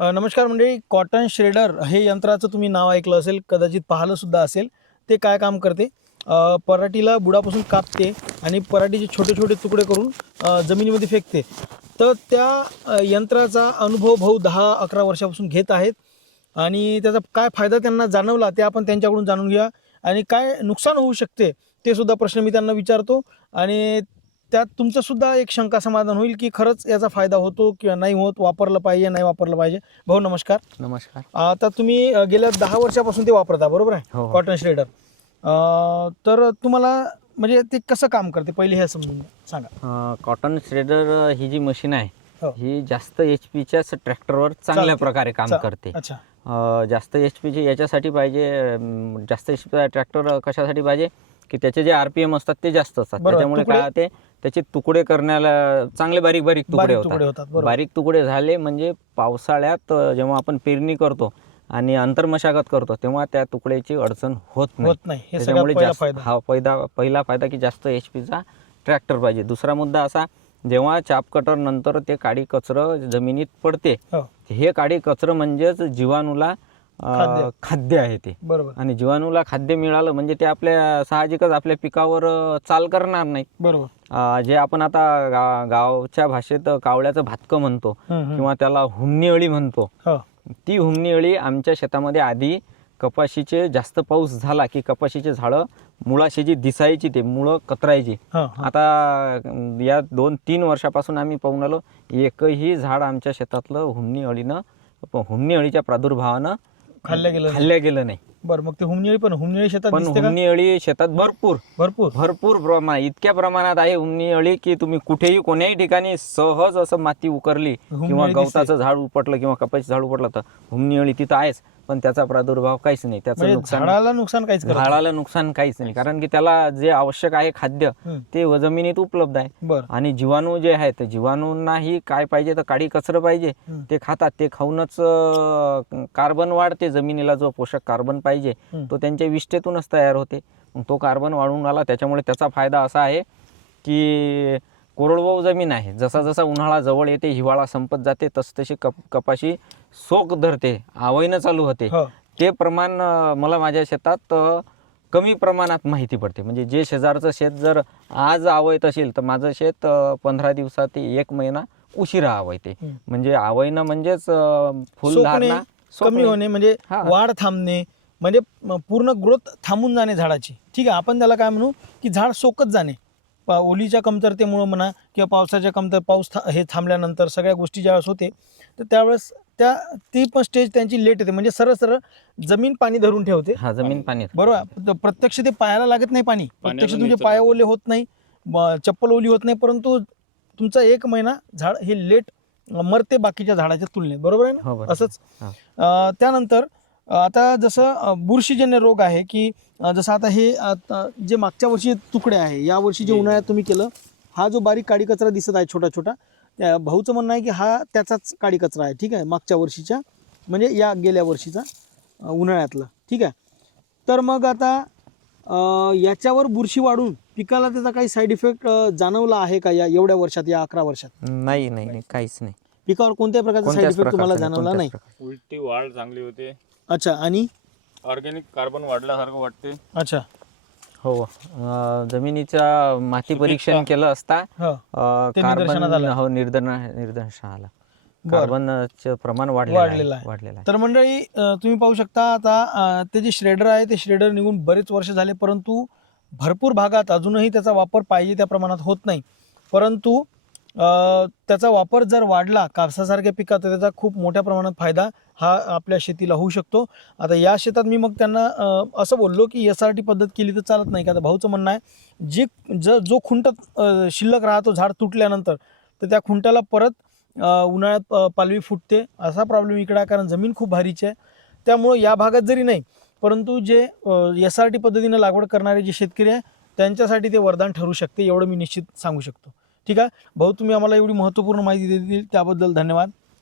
नमस्कार मंडळी cotton shredder हे यंत्राचं तुम्ही नाव ऐकलं असेल कदाचित पाहिलं सुद्धा असेल. ते काय काम करते? पराठीला बुडापासून कापते आणि पराठीचे छोटे छोटे तुकडे करून जमिनीमध्ये फेकते. तर त्या यंत्राचा अनुभव भाऊ दहा अकरा वर्षापासून घेत आहेत आणि त्याचा काय फायदा त्यांना जाणवला ते आपण त्यांच्याकडून जाणून घेऊया. आणि काय नुकसान होऊ शकते ते सुद्धा प्रश्न मी त्यांना विचारतो. आणि त्यात तुमचं सुद्धा एक शंका समाधान होईल की खरंच याचा फायदा होतो किंवा नाही होत वापरलं पाहिजे नाही वापरलं पाहिजे. भाऊ नमस्कार. नमस्कार. आता तुम्ही अ, गेल्या दहा वर्षापासून ते वापरता बरोबर आहे? हो हो. Cotton shredder. तर तुम्हाला म्हणजे ते कसं काम करते? पहिले हे समजून. सांगा. अं, कॉटन श्रेडर ही जी मशीन आहे हो. ही जास्त एच पीच्याच ट्रॅक्टरवर चांगल्या चालते. प्रकारे काम चा- करते. अच्छा. अं, जास्त एच पीचे याच्यासाठी पाहिजे अं, जास्त एच पीचा ट्रॅक्टर कशासाठी पाहिजे? की त्याचे जे आर पी एम असतात ते जास्त असतात. बरोबर. त्याच्यामुळे तुकडे- काय होते त्याचे तुकडे करण्याला चांगले बारीक बारीक तुकडे बारीक होतात. तुकडे होतात बरोबर. बारीक तुकडे झाले म्हणजे पावसाळ्यात अं, जेव्हा आपण पेरणी करतो आणि अंतर्मशागत करतो तेव्हा त्या तुकड्याची अडचण होत नाही. होत नाही. हे सगळ्यात त्याच्यामुळे पहिला जास्त फायदा. हा पहिला पहिला फायदा की जास्त एच पीचा ट्रॅक्टर पाहिजे. दुसरा मुद्दा असा जेव्हा चाप कटर नंतर ते काडी कचरं जमिनीत पडते हो. हे काडी कचरं म्हणजेच जीवाणूला खाद्य. खाद्य आहे ते. बरोबर. आणि जीवाणूला खाद्य मिळालं म्हणजे ते आपल्या साहजिकच आपल्या पिकावर अं, चाल करणार नाही. बरोबर. अं, जे आपण आता गा गावच्या भाषेत कावळ्याचं भातकं म्हणतो हम्म, हम्म. किंवा त्याला हुमणी अळी म्हणतो. हो. ती हुमणी अळी आमच्या शेतामध्ये आधी कपाशीचे जास्त पाऊस झाला की कपाशीचे झाडं मुळाशी जी दिसायची ते मुळं कतरायची. हो हो. आता अं, या दोन तीन वर्षापासून आम्ही पाहून आलो एकही झाड आमच्या शेतातलं हुमणी अळीनं हुमणी अळीच्या प्रादुर्भावानं खाल्ल्या गेलं नाही. खाल्ल्या गेलं नाही. बरं मग ते हुमनिळी पण हुमनिळी शेतात पण दिसते का? हुमणी अळी शेतात भरपूर. भरपूर? भरपूर प्रमाण इतक्या प्रमाणात आहे हुमणी अळी की तुम्ही कुठेही कोण्याही ठिकाणी सहज असं माती उकरली हुमणी किंवा अळी दिसते. गवताचं झाड उपटलं किंवा कपाशी झाड उपटलं तर हुमणी अळी तिथं आहेच. पण त्याचा प्रादुर्भाव काहीच नाही त्याचं म्हणजे नुकसान झाडाला नुकसान काहीच करत. झाडाला नुकसान काहीच नाही कारण की त्याला जे आवश्यक आहे खाद्य हम्म. ते व जमिनीत उपलब्ध आहे बरं आणि जीवाणू जे आहेत जीवाणूंनाही काय पाहिजे तर काडी कचरं पाहिजे हम्म. ते खातात ते खाऊनच अं, कार्बन वाढते जमिनीला जो पोषक कार्बन पाहिजे हम्म. तो त्यांच्या विष्ठेतूनच तयार होते मग तो कार्बन वाढून आला त्याच्यामुळे त्याचा फायदा असा आहे की कोरडवाहू जमीन आहे जसा जसा उन्हाळा जवळ येते हिवाळा संपत जाते तस तशी कप कपाशी सोक धरते आवयनं चालू होते हो ते प्रमाण अं, मला माझ्या शेतात अं, कमी प्रमाणात माहिती पडते म्हणजे जे शेजारचं शेत जर आज आवयत असेल तर माझं शेत अं, पंधरा दिवसात ते एक महिना उशिरा आवयते हम्म. म्हणजे आवयनं म्हणजेच अं, फुल सोकणे, धारणा कमी सोकणे. होणे म्हणजे हा. वाढ थांबणे म्हणजे म- पूर्ण ग्रोथ थांबून जाणे झाडाची ठीक आहे आपण त्याला काय म्हणू की झाड सोकत जाणे पा- ओलीच्या कमतरतेमुळं म्हणा किंवा पावसाच्या कमतर पाऊस था हे थांबल्यानंतर सगळ्या गोष्टी ज्यावेळेस होते तर त्यावेळेस त्या ती पण स्टेज त्यांची लेट येते. म्हणजे सरळ सरळ जमीन पाणी धरून ठेवते. हा जमीन पाणी बरोबर. प्रत्यक्ष ते पायाला लागत नाही पाणी. प्रत्यक्ष तुमचे पाय. ओले होत नाही चप्पल ओली होत नाही परंतु तुमचा एक महिना झाड हे लेट मरते बाकीच्या झाडाच्या तुलनेत. बरोबर आहे ना? हो. असंच. त्यानंतर आता जसं बुरशीजन्य रोग आहे की जसं आता हे आता जे मागच्या वर्षी तुकडे आहे या वर्षी जे. उन्हाळ्यात तुम्ही केलं हा जो बारीक काडी कचरा दिसत आहे छोटा छोटा भाऊचं म्हणणं आहे की हा त्याचाच काडी कचरा आहे ठीक आहे मागच्या वर्षीच्या म्हणजे या गेल्या वर्षीचा उन्हाळ्यातला ठीक आहे. तर मग आता याच्यावर बुरशी वाढून पिकाला त्याचा काही साईड इफेक्ट जाणवला आहे का या एवढ्या वर्षात या अकरा वर्षात? नाही नाही काहीच नाही. पिकावर कोणत्याही प्रकारचा साईड इफेक्ट तुम्हाला जाणवला नाही. उलटी वाढ चांगली होते. अच्छा आणि? ऑर्गॅनिक कार्बन वाढल्यासारखं वाटते. अच्छा. हो अं, जमिनीचा माती परीक्षण केलं असता हो. अं, ते निदर्शनात कार्बन आलं. हो निर्दन निर्दर्शन आलं बरं. कार्बनचं प्रमाण वाढलेलं वाढलेलं आहे. आहे. वाढलेलं आहे. तर मंडळी अं, तुम्ही पाहू शकता आता अं, ते जे श्रेडर आहे ते श्रेडर निघून बरेच वर्ष झाले परंतु भरपूर भागात अजूनही त्याचा वापर पाहिजे त्या प्रमाणात होत नाही. परंतु त्याचा वापर जर वाढला कापसासारख्या पिकात तर त्याचा खूप मोठ्या प्रमाणात फायदा हा आपल्या शेतीला होऊ शकतो. आता या शेतात मी मग त्यांना असं बोललो की एस आर टी पद्धत केली तर चालत नाही का आता भाऊचं म्हणणं आहे जे ज जो खुंट शिल्लक राहतो झाड तुटल्यानंतर तर त्या खुंटाला परत उन्हाळ्यात पालवी फुटते असा प्रॉब्लेम इकडे आहे कारण जमीन खूप भारीची आहे. त्यामुळं या भागात जरी नाही परंतु जे एस आर टी पद्धतीनं लागवड करणारे जे शेतकरी आहे त्यांच्यासाठी ते वरदान ठरू शकते एवढं मी निश्चित सांगू शकतो. ठीक आहे? भाऊ तुम्ही आम्हाला एवढी महत्त्वपूर्ण माहिती दिली त्याबद्दल धन्यवाद.